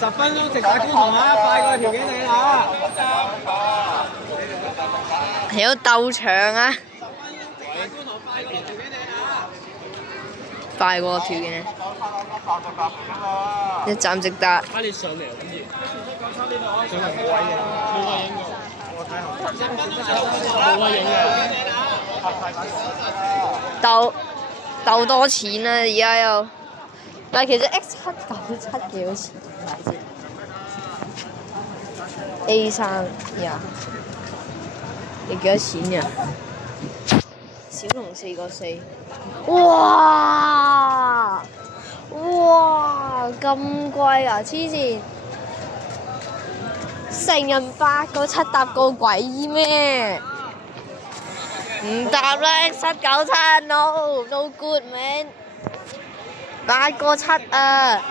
10分鐘直達觀塘啊！快過條景嶺啊！有鬥場啊！快過條景嶺，一站直達。快啲上嚟啊！跟住上嚟冇位影，冇位影㗎。我睇下。冇位影㗎。鬥多錢啊！而家又，但係其實 X797幾多錢買啫？A3呀，你幾多錢呀？小龍4個4，哇！咁貴啊！黐線，成人8個7搭個鬼咩？唔搭啦 X797 no good man， 8個7啊！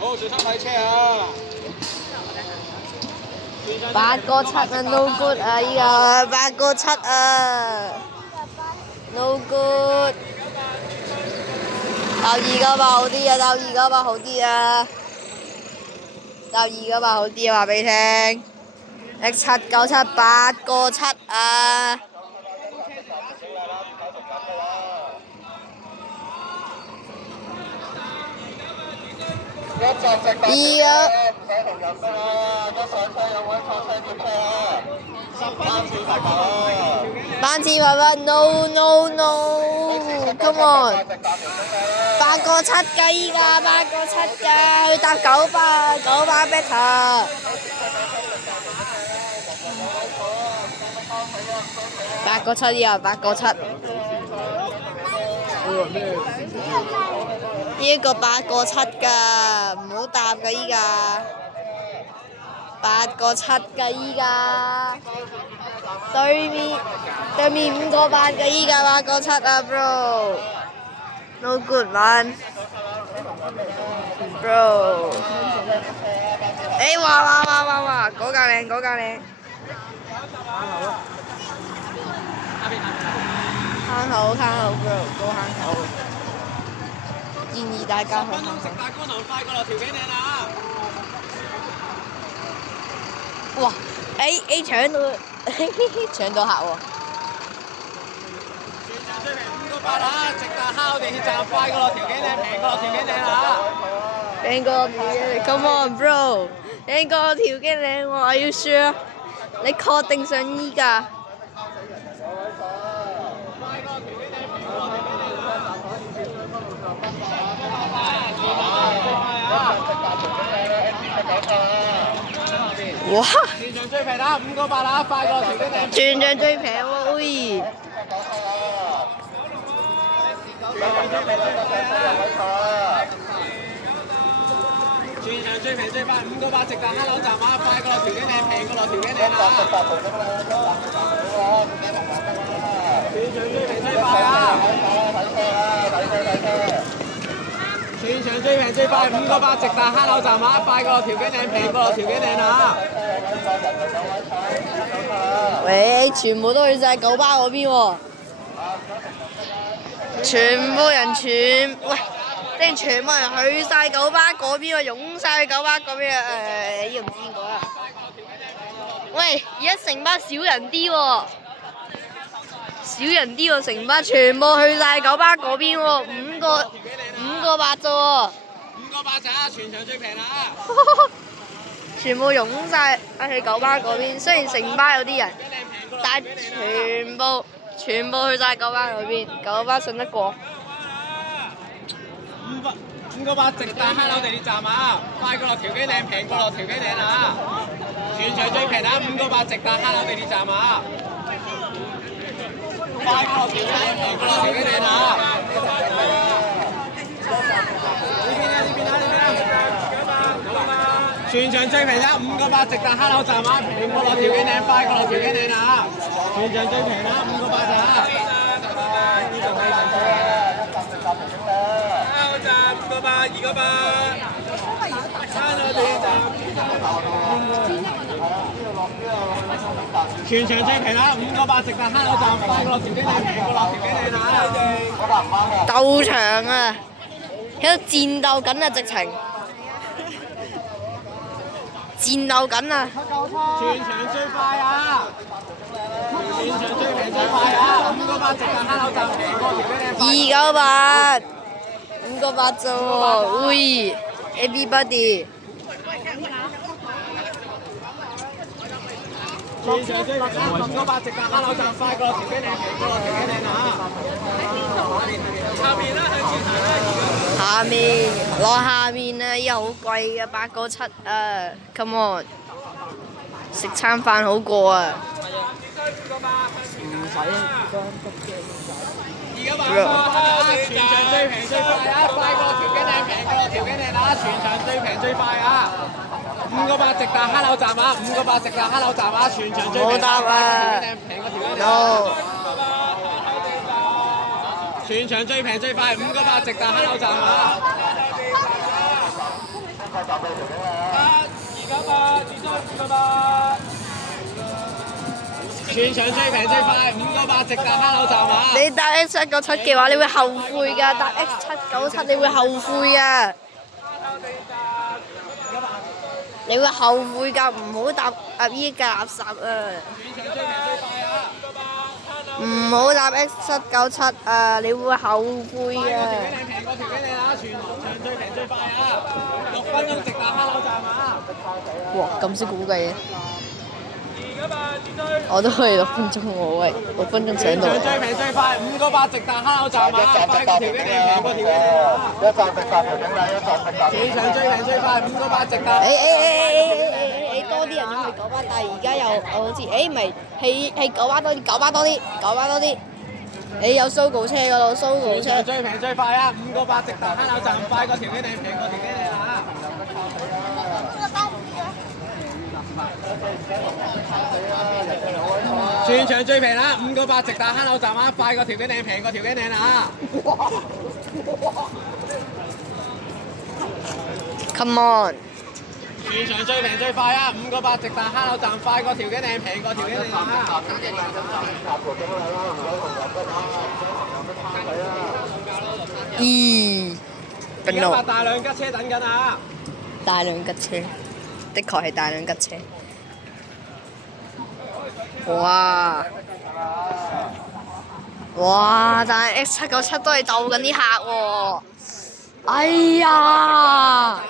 好，小心睇車啊！8個7啊 no good 啊！依家8個7啊 no good。鬥2個8好啲啊！鬥2個8好啲啊！鬥2個8好啲啊！話俾你聽。X797 8個7啊！二啊！班次8 no，come on！ 8個7㗎依家，8個7㗎，去搭900 better。8個7啊，8個7。呢個8個7㗎，唔好搭㗎依家。8個7㗎依家。對面5個8㗎依家，8個7啊 bro。No good man。bro。誒哇！嗰架靚。坑口 bro， 高坑口。建議大家去坑口。直達觀塘快過落條景嶺啦！哇 ！A 搶到客喎。最平5個8啊！直達敲地鐵站快過落條景嶺，平過落條景嶺啦！平過條景嶺 ，come on bro， 平過條景嶺喎 ，Are you sure？ 你確定想依架？哇！全場最平啦，5個8啦，快過條景嶺。全場最平喎，喂！全場最平最快，5個8直達黑樓站啊，快過落條景嶺，平過落條景嶺啊！全場最平最快啊！全場最平最快，5個8直達黑樓站啊，快過落條景嶺，平過落條景嶺啊！喂，全部都去晒九巴嗰邊喎，全部人喂，即係全部人去晒九巴嗰邊喎，湧晒去九巴嗰邊啊！呢個唔知邊個啦。喂，而家城巴少人啲喎，城巴全部去晒九巴嗰邊喎，5個8啫喎。5個8咋，全場最平啦！全部湧晒去九巴嗰邊，雖然城巴有啲人，但係全部去晒九巴嗰邊，九巴信得過。5個8直達黑樓地鐵站啊，快過落條景嶺，平過落條景嶺啊！全場最平啦，5個8直達黑樓地鐵站啊，快過落條景嶺，平過落條景嶺啊！全場最平啦，5個8直達黑樓站啊，平過落條景嶺，快過落條景嶺啊！全場最平啦，5個8咋。黑樓站5個8，2個8。黑樓地站。全場最平啦，5個8直達蝦柳站，快過落條經理，平過落條經理啦！鬥場啊，喺度戰鬥緊啊，直情戰鬥緊啊！全場最快啊！全場最平最快啊！5個8直達蝦柳站，平過條經理。298，5個8啫喎，喂 ，everybody。全場最平5個8直達蝦柳站，快過落條經理，平過落條經理啊！下面啦，向前行啦，下面攞下面啊，依家好貴嘅8個7啊 ，come on， 食餐飯好過啊！唔使全場最平最快啊！快過條經理，平過條經理啦！全場最平最快啊！5個8直達蝦柳站啊！5個8直達蝦柳站啊！全場最平。冇答啊！平過條經理。no。全場最平最快，5個8直達蝦柳站啊！全場最平最快，5個8直達蝦柳站啊！你搭 X797嘅話，你會後悔㗎。搭 X797你會後悔啊！你會後悔㗎，唔好搭依架垃圾啊！唔好搭 X797啊！你會後悔啊！平過條經理啦，全場最平最快啊！6分鐘直達蝦柳站啊！哇，咁識估計嘅！我都可以6分鐘喎，喂，6分鐘上到。全場最平最快，5個8直達蝦柳站啊！快過條經理，平過條經理啊！一站直達條經理，一站直達。全場最平最快，5個8直達。多啲人想去九巴，但係而家又好似唔係係九巴多啲，九巴多啲，九巴多啲。有 Sogo 車嗰度，Sogo 車。最平最快啊！5個8直達蝦柳站，快過條經理，平過條經理啊！全場最平啦，5個8直達蝦柳站啊，快過條經理，平過條經理啊 ！Come on！ 全場最平最快啊！5個8直達蝦柳站，快過條經理，平過條經理啊！咦？而家話大量吉車等緊啊！大量吉車，的確係大量吉車。哇！哇！但係 X797都係鬥緊啲客喎。哎呀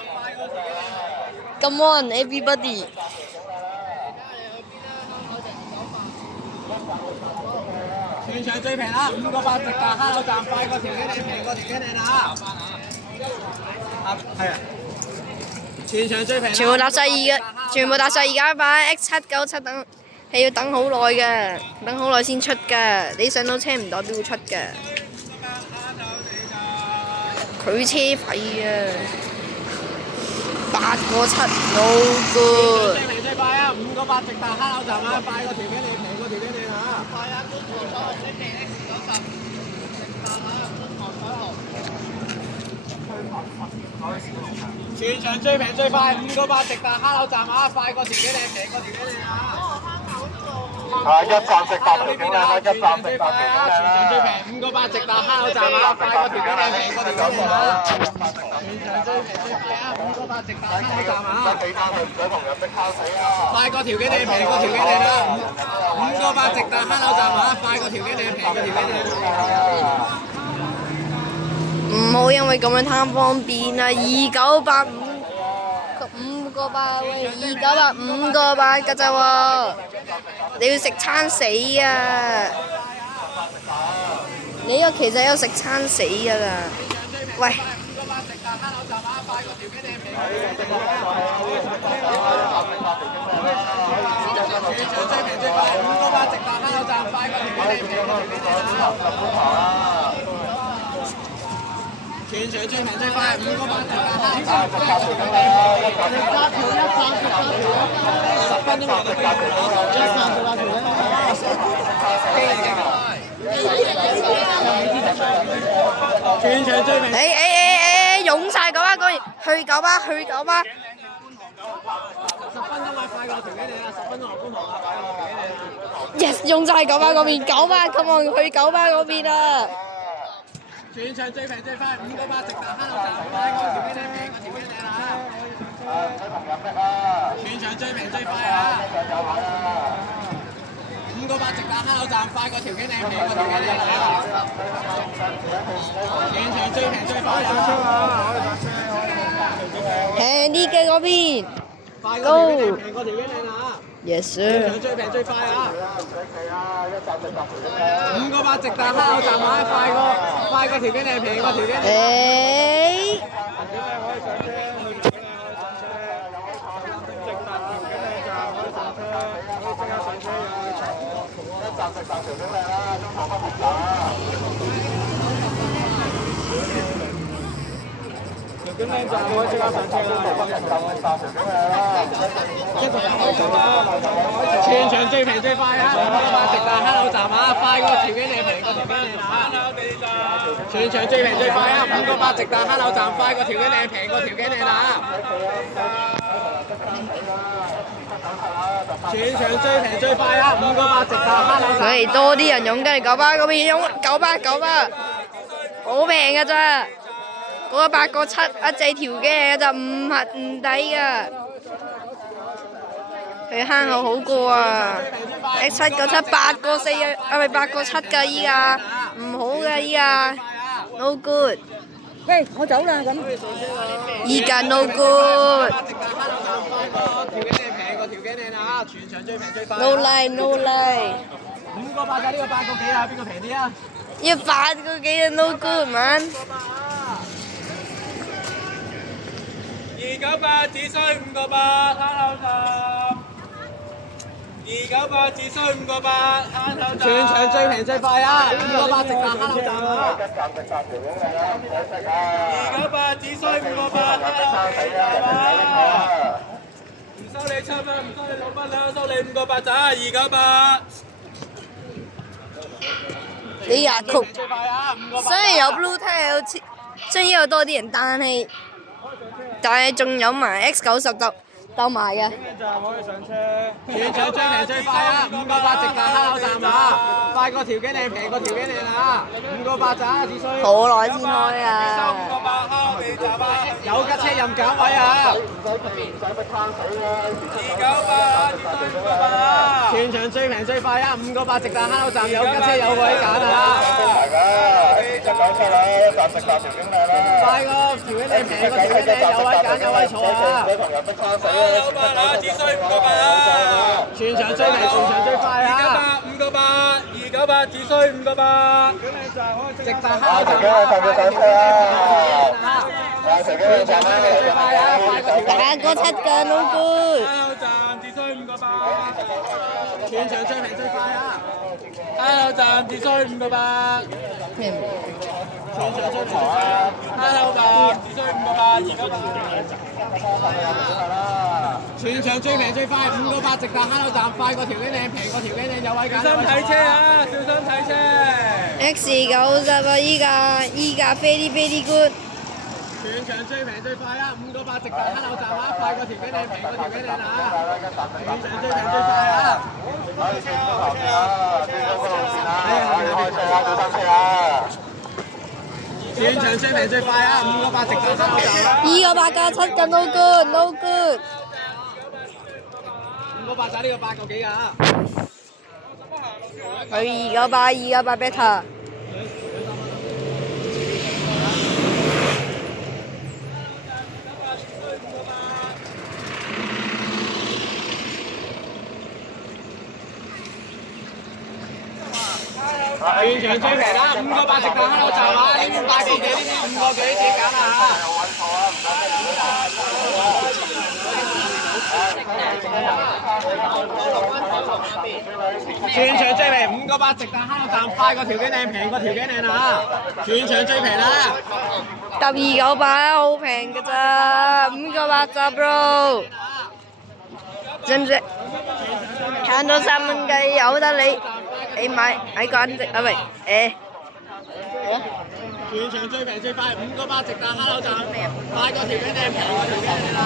！Come on, everybody！ 全場最平啦，5個8直達蝦柳站，快過條經理，平過條經理啊！係啊！全場最平。全部搭晒而家版 X797等。係要等好耐嘅，等好耐先出㗎。你上到車唔代表會出㗎。佢車費啊，8個7 no good。最平最快啊！5個8直達蝦柳站啊，快過條經理，平過條經理啊！快啊！全場最平最快，5個8直達蝦柳站啊，快過條經理，平過條經理啊！一站直達條經理啦，一站直達條經理啦。全場最平，5個8直達蝦柳站啊，快過條經理，平過條經理啊！全場最平最快啊，5個8直達蝦柳站啊！其他佢唔使同人逼靠死啊！快過條經理，平過條經理啦！5個8直達蝦柳站啊，快過條經理，平過條經理啊！唔好因為咁樣貪方便啊！2985 5個8喂，2985 5個8㗎咋喎！你要食餐死啊！你其實有食餐死㗎啦！喂！全場最平最快，5個8直達蝦柳站，10分鐘內就可以全場最平。湧晒九巴嗰邊，去九巴，去九巴。 10分鐘啊，快過條經理啦！10分鐘落觀塘啊，快過條經理啦！ Yes， 用晒九巴嗰邊，9巴，come on， 去九巴嗰邊啊！全場最平最快，5個8直達蝦柳站，快個條機靚，平個條機靚啊！全場最平最快啊！5個8直達蝦柳站，快個條機靚，平個條機靚啊！全場最平最快啊！平啲嘅嗰邊，Go！ 平個條機靚啊！ Yes sir。全場最平最快啊！5個8直達蝦柳站啊，快個條機靚，平個條機靚。誒。條件靚站可以即刻上車啦！全場最平最快啊！5個8直達蝦柳站啊，快個條件靚，平個條件靚啊！全場最平最快啊！5個8直達蝦柳站，快個條件靚，平個條件靚啊！全場最平最快啊！5個8直達蝦柳站。喂，多啲人用緊九巴嗰邊用九巴，好平㗎咋〜嗰個8個7一隻條嘅就唔抵噶，去坑口好過啊！7個7 8個4啊，咪8個7㗎依家，唔好㗎依家 ，no good。喂，我走啦咁。依家 no good。No lie no lie。5個8㗎，呢個8個幾啊？邊個平啲啊？要8個幾啊 no good man。298只需5個8，蝦柳站。298只需5個8，蝦柳站。全場最平最快啊！5個8直達蝦柳站啊！298只需5個8，蝦柳站啊！唔收你7蚊，唔收你6蚊啦，收你5個8咋？298。你牙曲。最快啊！5個8。雖然有 blue tail， 雖然有多啲人，但係仲有埋 X90鬥埋嘅。全場最平最快啊！5個8直達蝦柳站啊！快個條件靚，平個條件靚啊！5個8咋，只需。好耐先開啊！收5個8蝦柳站啊！有架車任揀位啊！298只需5個8。全場最平最快啊！5個8直達蝦柳站，有架車有位揀啊！快個條件靚，平個條件靚，有位揀有位坐啊！蝦柳8啊，只需5個8啊！全場最平，全場最快啊！5個8 298只需5個8。直達蝦柳站啊！快個條件靚啊！全場最平最快啊！快個條件8個7㗎 no good。蝦柳站只需5個8。全場最平最快啊！蝦柳站只需5個8。全場最平最快啊！蝦柳站只需5個8。全場最平最快，5個8直達蝦柳站，快個條件靚，平個條件靚，有位揀。小心睇車啊！小心睇車。X90啊，依家very good。全場最平最快啊！5個8直達蝦柳站啊，快個條件靚，平個條件靚啊！全場最平最快啊！全場最平最快啊！5個8直達蝦柳站啊！ 2個8加7㗎 no good no good。5個8仔呢個8個幾啊？佢2個8 better。全場最平啦，5個8直達蝦柳站啊！呢邊8個幾，呢邊5個幾，自己揀啦嚇。全場最平，5個8直達蝦柳站，快個條件靚，平個條件靚啊！全場最平啦。搭298好平㗎咋，5個8咋 bro。知唔知？慳咗3蚊雞有得你買個眼值啊喂誒。全場最平最快，5個8直達蝦柳站，快個條件靚，平個條件靚啊！